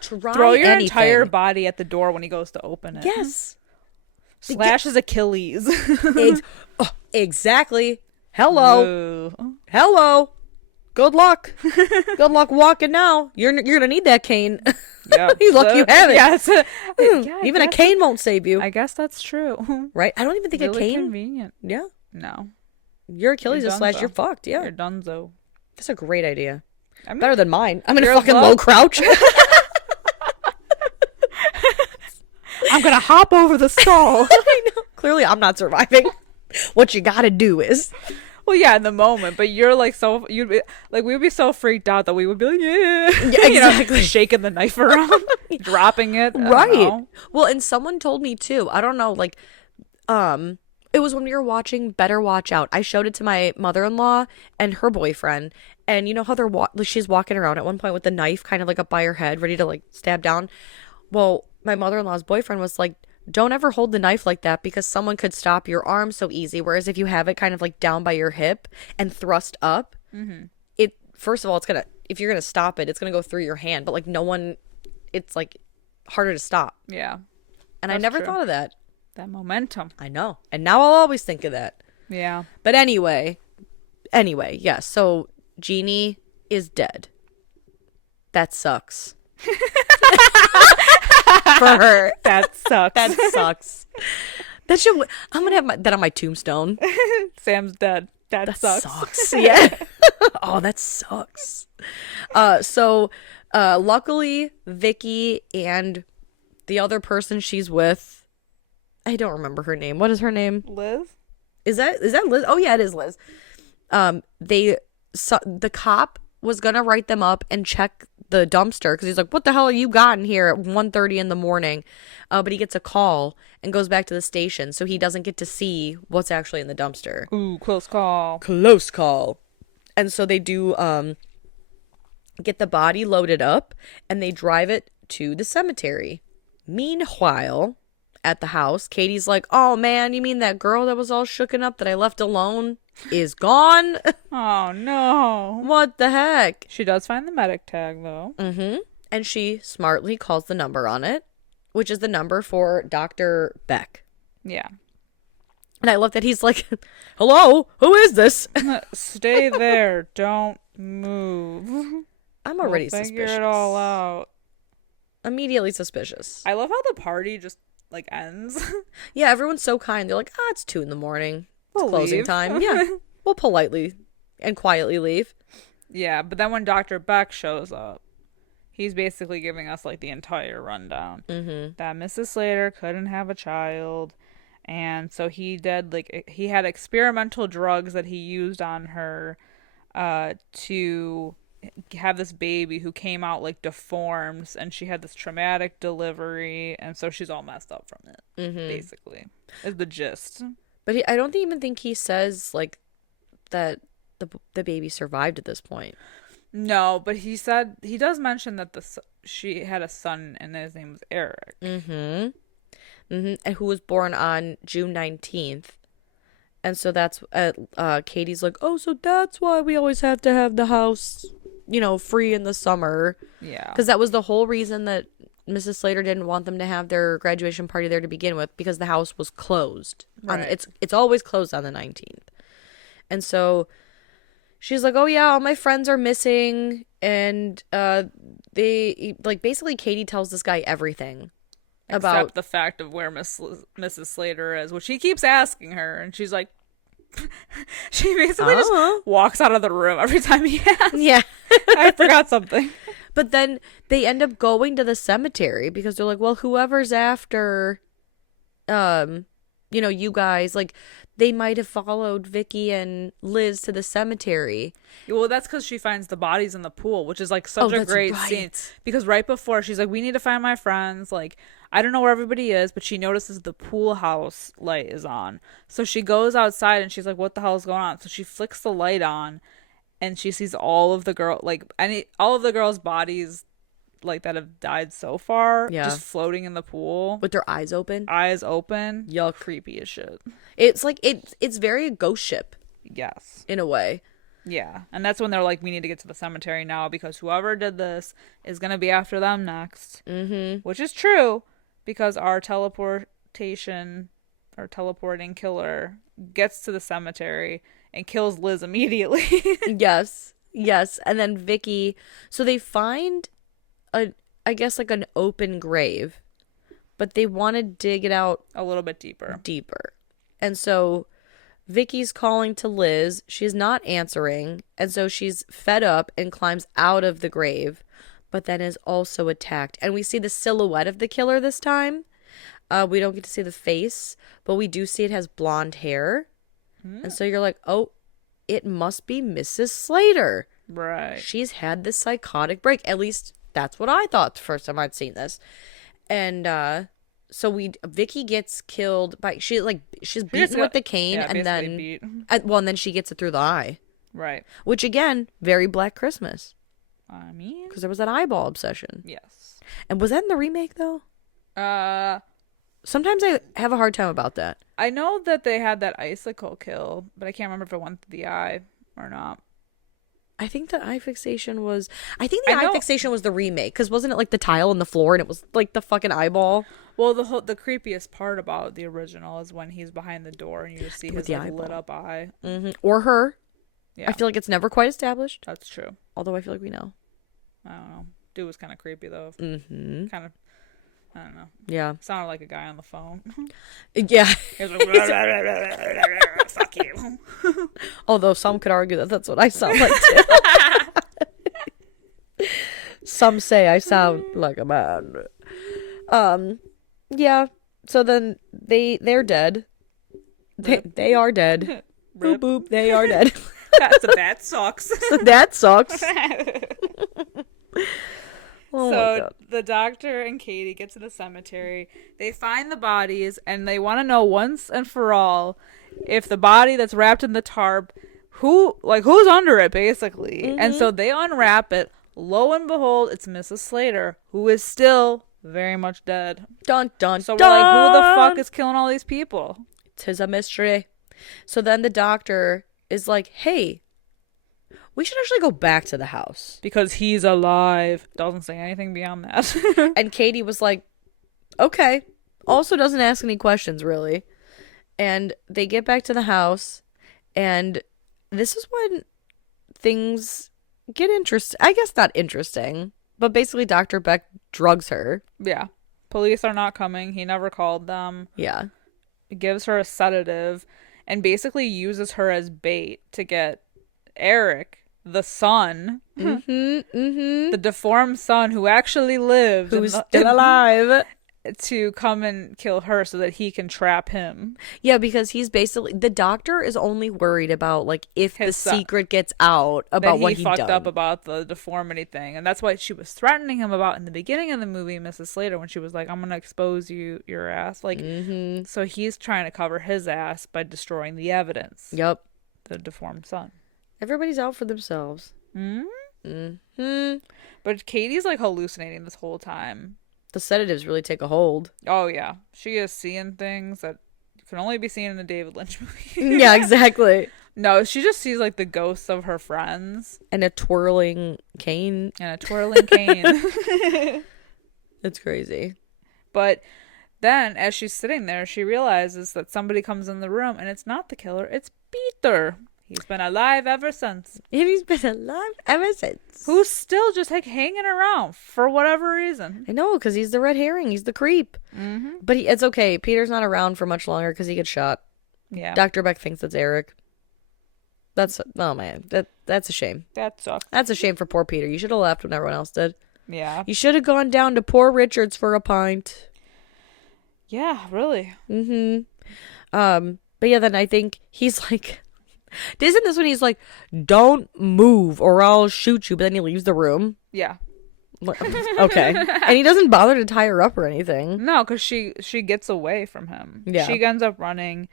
try throw your anything. entire body at the door when he goes to open it. Yes. Slash his Achilles. Exactly. Hello. Good luck. Good luck walking now. You're gonna need that cane. Yeah. You lucky you have it. Yes. Even a cane won't save you. I guess that's true. Right? I don't even think really a cane. Convenient. Yeah. No. Your Achilles is slashed. You're fucked. Yeah. You're donezo. That's a great idea. I mean, better than mine. I'm in a fucking low crouch. I'm gonna hop over the stall. I know. Clearly, I'm not surviving. What you gotta do is. Well, yeah, in the moment, but you're like you'd be like, we would be so freaked out that we would be like, yeah, exactly, shaking the knife around, dropping it, right? Well, and someone told me too. I don't know, like, it was when we were watching Better Watch Out. I showed it to my mother-in-law and her boyfriend, and you know how she's walking around at one point with the knife kind of like up by her head, ready to like stab down. Well, my mother-in-law's boyfriend was like, don't ever hold the knife like that because someone could stop your arm so easy. Whereas if you have it kind of like down by your hip and thrust up, it, first of all, if you're going to stop it, it's going to go through your hand. But like it's like harder to stop. Yeah. And I never thought of that. That momentum. I know. And now I'll always think of that. Yeah. But anyway, yes. So Jeannie is dead. That sucks. For her. That sucks. That sucks. That should. I'm gonna have that on my tombstone. Sam's dead. That sucks. Yeah. Oh, that sucks. Luckily, Vicky and the other person she's with, I don't remember her name. What is her name? Liz? Is that Liz? Oh yeah, it is Liz. The cop was gonna write them up and check the dumpster because he's like, "What the hell are you got in here at 1:30 in the morning?" But he gets a call and goes back to the station, so he doesn't get to see what's actually in the dumpster. Ooh, close call. Close call. And so they do get the body loaded up and they drive it to the cemetery. Meanwhile, at the house, Katie's like, "Oh man, you mean that girl that was all shooken up that I left alone is gone?" Oh no. What the heck? She does find the medic tag though. Mm-hmm. And she smartly calls the number on it, which is the number for Dr. Beck. Yeah. And I love that he's like, "Hello, who is this?" Stay there. Don't move. I'm already we'll figure suspicious. it all out. Immediately suspicious. I love how the party just like ends. Yeah, everyone's so kind. They're like, it's 2 a.m. It's We'll closing leave. time. Yeah, we'll politely and quietly leave. Yeah, but then when Dr. Beck shows up, he's basically giving us like the entire rundown. Mm-hmm. That Mrs. Slater couldn't have a child, and so he had experimental drugs that he used on her to have this baby who came out like deformed, and she had this traumatic delivery, and so she's all messed up from it. Basically, is the gist. But I don't even think he says like that the baby survived at this point. No, but he does mention that she had a son and his name was Eric. Mm-hmm. Mm-hmm. And who was born on June 19th. And so that's Katie's like, "Oh, so that's why we always have to have the house, free in the summer." Yeah. Because that was the whole reason that Mrs. Slater didn't want them to have their graduation party there to begin with, because the house was closed. Right. It's always closed on the 19th. And so she's like, "Oh yeah, all my friends are missing." And they like basically Katie tells this guy everything about Except the fact of where Mrs. Slater is, which he keeps asking her, and she's like, she basically just walks out of the room every time he asks. Yeah. I forgot something. But then they end up going to the cemetery because they're like, "Well, whoever's after, you guys, like, they might have followed Vicky and Liz to the cemetery." Well, that's because she finds the bodies in the pool, which is like such a that's great right. scene. Because right before, she's like, "We need to find my friends. Like, I don't know where everybody is," but she notices the pool house light is on. So she goes outside and she's like, "What the hell is going on?" So she flicks the light on, and she sees all of the girls' bodies like that have died so far, just floating in the pool With their eyes open. eyes open. Yuck. Creepy as shit. It's like it's very a ghost ship Yes. in a way. Yeah. And that's when they're like, "We need to get to the cemetery now because whoever did this is going to be after them next." Mm-hmm. Which is true, because our teleporting killer gets to the cemetery and kills Liz immediately. Yes. And then Vicky, so they find I guess like an open grave, but they want to dig it out A little bit deeper. And so Vicky's calling to Liz. She's not answering. And so she's fed up and climbs out of the grave, but then is also attacked. And we see the silhouette of the killer this time. We don't get to see the face, but we do see it has blonde hair. And so you're like, "Oh, it must be Mrs. Slater." Right. She's had this psychotic break. At least that's what I thought the first time I'd seen this. And so Vicky gets killed by she's beaten with the cane, Yeah, and then beat. and then she gets it through the eye, Right. which again, very Black Christmas, I mean, because there was that eyeball obsession. yes. And was that in the remake though? Sometimes I have a hard time about that. I know that they had that icicle kill, but I can't remember if it went through the eye or not. I think the eye fixation was. I think the I eye know. fixation was the remake because wasn't it like the tile on the floor and it was like the fucking eyeball Well, the creepiest part about the original is when he's behind the door and you just see with his the like lit eyeball? up eye. Or her. Yeah, I feel like it's never quite established. that's true. Although I feel like we know. I don't know. Dude was kind of creepy though. Mm-hmm. Kind of. I don't know. Yeah. Sounded like a guy on the phone. Yeah. He was like, "Fuck you." Although some could argue that that's what I sound like too. Some say I sound like a man. Yeah. So then they're dead. They are dead. Boop Rip. boop. They are dead. That sucks. So that sucks. Oh my So God. the doctor and Katie get to the cemetery. They find the bodies and they want to know once and for all if the body that's wrapped in the tarp, who's under it basically. And so they unwrap it. Lo and behold, it's Mrs. Slater, who is still very much dead. Dun dun So we're dun. like, who the fuck is killing all these people? 'Tis a mystery. So then the doctor is like, hey, we should actually go back to the house. Because he's alive. Doesn't say anything beyond that. And Katie was like, okay. Also doesn't ask any questions, really. And they get back to the house. And this is when things get interesting. I guess not interesting. But basically, Dr. Beck drugs her. Yeah. Police are not coming. He never called them. Yeah. Gives her a sedative and basically uses her as bait to get Eric, the son, the deformed son who actually lived, Who's still alive. to come and kill her so that he can trap him. Yeah, because he's basically the doctor is only worried about like if the His son. secret gets out about That what he he fucked done. up about the deformity thing, and that's what she was threatening him about in the beginning of the movie, Mrs. Slater, when she was like, "I'm gonna expose your ass." Like, so he's trying to cover his ass by destroying the evidence. Yep. The deformed son. Everybody's out for themselves. But Katie's like hallucinating this whole time. The sedatives really take a hold. Oh yeah, she is seeing things that can only be seen in a David Lynch movie. Yeah, exactly. No, she just sees like the ghosts of her friends And a twirling cane. and a twirling cane. It's crazy. But then, as she's sitting there, she realizes that somebody comes in the room, and it's not the killer; it's Peter. He's been alive ever since. He's been alive ever since. Who's still just like hanging around for whatever reason. I know, because he's the red herring. He's the creep. But it's okay. Peter's not around for much longer because he gets shot. Yeah, Dr. Beck thinks that's Eric. Oh man, that's a shame. that sucks. That's a shame for poor Peter. You should have left when everyone else did. Yeah, You should have gone down to poor Richard's for a pint. yeah, really. But yeah, then I think he's like, isn't this when he's like, don't move or I'll shoot you, but then he leaves the room? Yeah. Okay. And he doesn't bother to tie her up or anything. No, because she gets away from him. Yeah. She ends up running,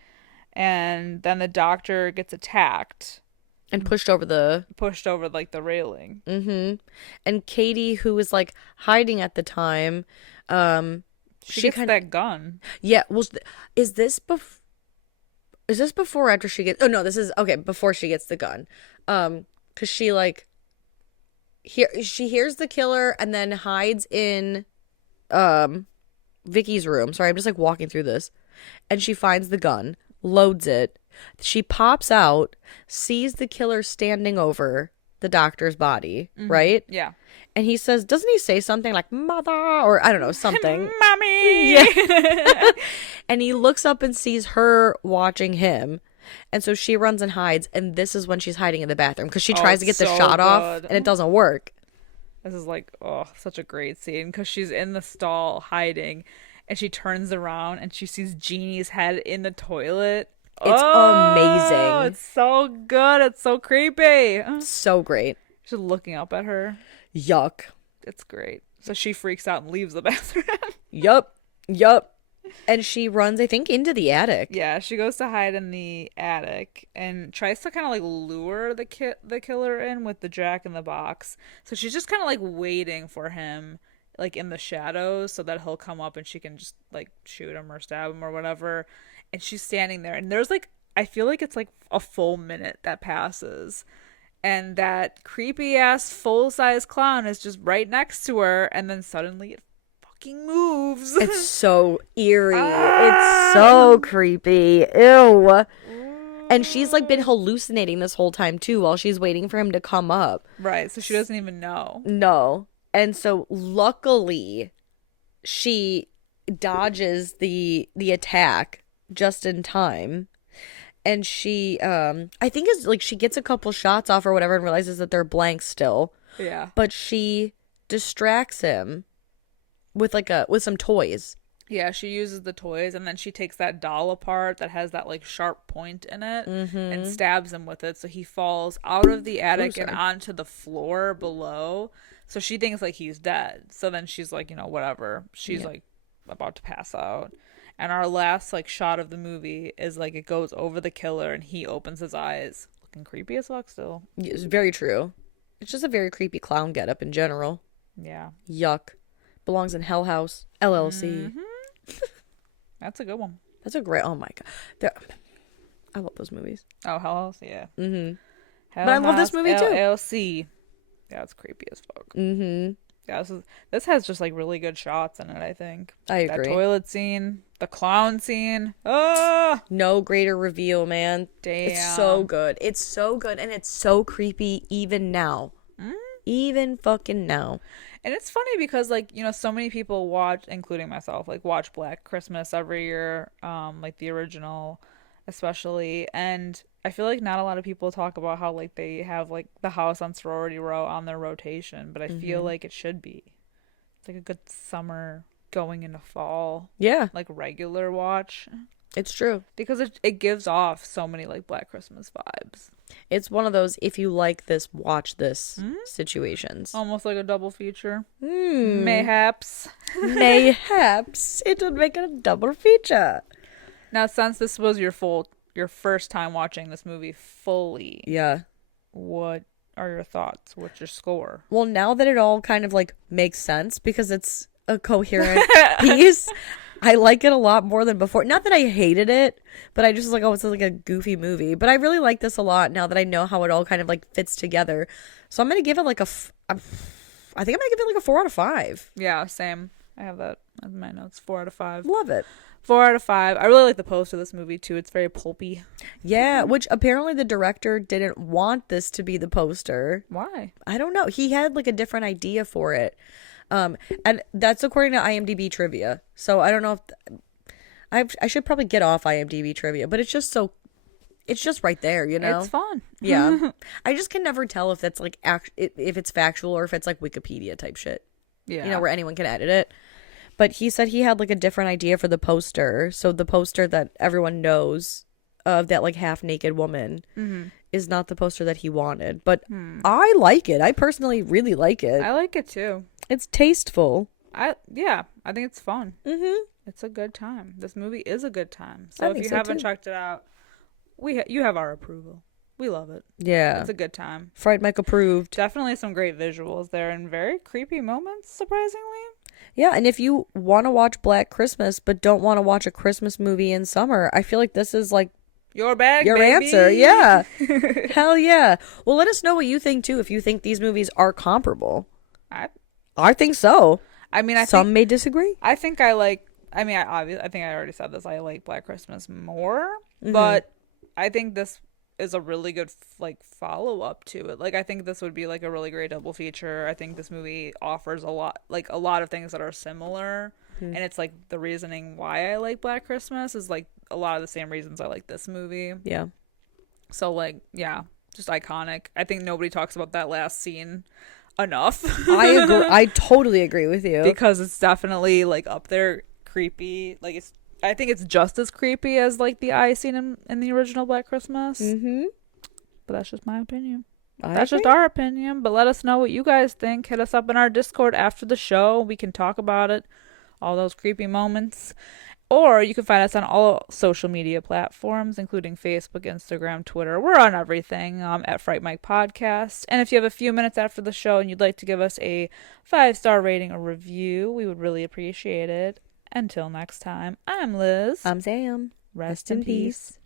and then the doctor gets attacked, And pushed over pushed over like the railing. and Katie, who was like hiding at the time, She gets that gun. yeah, is this before or after she gets, oh no, this is, okay, before she gets the gun. Because she like, she hears the killer and then hides in, Vicky's room. Sorry, I'm just like walking through this. And she finds the gun, loads it. She pops out, sees the killer standing over the doctor's body, right? Yeah. And he says, doesn't he say something like mother or I don't know, something? Mommy! Yeah. And he looks up and sees her watching him. And so she runs and hides. And this is when she's hiding in the bathroom because she tries to get the so shot off good. and it doesn't work. This is like, oh, such a great scene because she's in the stall hiding and she turns around and she sees Jeannie's head in the toilet. It's amazing. It's so good. It's so creepy. So great. She's looking up at her. Yuck. It's great. So she freaks out and leaves the bathroom. Yup. And she runs, I think, into the attic. Yeah, she goes to hide in the attic and tries to kind of like lure the killer in with the Jack in the Box. So she's just kind of like waiting for him, like in the shadows, so that he'll come up and she can just like shoot him or stab him or whatever. And she's standing there, and there's like, I feel like it's like a full minute that passes, and that creepy ass full size clown is just right next to her, and then suddenly it fucking moves. It's so eerie. It's Ah! so creepy. Ew. And she's like been hallucinating this whole time too while she's waiting for him to come up. Right, so she doesn't even know. No. And so luckily she dodges the attack just in time. And she I think is like she gets a couple shots off or whatever and realizes that they're blank still. Yeah. But she distracts him with with some toys. Yeah, she uses the toys, and then she takes that doll apart that has that like sharp point in it and stabs him with it, so he falls out of the attic and onto the floor below. So she thinks like he's dead. So then she's like, whatever. She's like about to pass out. And our last like shot of the movie is like it goes over the killer and he opens his eyes, looking creepy as fuck still. It's very true. It's just a very creepy clown getup in general. Yeah. Yuck. Belongs in Hell House, LLC. That's a good one. That's a great. Oh my god, I love those movies. Oh, Hell House, yeah. But I love this movie too. LLC. Yeah, it's creepy as fuck. Yeah, this has just like really good shots in it. I think. I agree. That toilet scene, the clown scene. Oh, no greater reveal, man. damn, it's so good. It's so good, and it's so creepy even now. Even fucking now. And it's funny because like so many people watch, including myself, like watch Black Christmas every year, like the original especially, and I feel like not a lot of people talk about how like they have like the house on Sorority Row on their rotation, but I feel like it should be. It's like a good summer going into fall, Yeah, like regular watch, it's true. because it gives off so many like Black Christmas vibes. It's one of those if you like this, watch this situations. Almost like a double feature. Mayhaps. Mayhaps it would make it a double feature. Now, since this was your first time watching this movie fully, Yeah. what are your thoughts? What's your score? Well, now that it all kind of like makes sense because it's a coherent piece, I like it a lot more than before. Not that I hated it, but I just was like, oh, it's like a goofy movie. But I really like this a lot now that I know how it all kind of like fits together. So I'm gonna give it like I think I'm gonna give it like a 4 out of 5. Yeah, same. I have that in my notes. 4 out of 5. Love it. 4 out of 5. I really like the poster of this movie too. It's very pulpy. Yeah, which apparently the director didn't want this to be the poster. Why? I don't know. He had like a different idea for it. And that's according to IMDb trivia. So I don't know if I should probably get off IMDb trivia, but it's just right there, It's fun. Yeah. I just can never tell if that's like if it's factual or if it's like Wikipedia type shit. Yeah. Where anyone can edit it. But he said he had like a different idea for the poster. So the poster that everyone knows of that like half naked woman is not the poster that he wanted. But I like it. I personally really like it. I like it too. It's tasteful. I think it's fun. It's a good time. This movie is a good time. I So if think you so, haven't too. checked it out, you have our approval. We love it. Yeah. It's a good time. Fright Mic approved. Definitely some great visuals there and very creepy moments, surprisingly. Yeah, and if you want to watch Black Christmas but don't want to watch a Christmas movie in summer, I feel like this is like Your bag, your baby. answer. Yeah. Hell yeah. Well, let us know what you think too if you think these movies are comparable. I think so. I mean, Some may disagree. I think I like. I mean, I think I already said this. I like Black Christmas more, but I think this is a really good like follow up to it. Like, I think this would be like a really great double feature. I think this movie offers a lot of things that are similar, and it's like the reasoning why I like Black Christmas is like a lot of the same reasons I like this movie. Yeah. So like, yeah, just iconic. I think nobody talks about that last scene enough. I agree. I totally agree with you. Because it's definitely like up there creepy. Like I think it's just as creepy as like the eye scene in the original Black Christmas. But that's just my opinion. That's just our opinion. But let us know what you guys think. Hit us up in our Discord after the show. We can talk about it. All those creepy moments. Or you can find us on all social media platforms, including Facebook, Instagram, Twitter. We're on everything at Fright Mic Podcast. And if you have a few minutes after the show and you'd like to give us a 5-star rating or review, we would really appreciate it. Until next time, I'm Liz. I'm Sam. Rest in peace.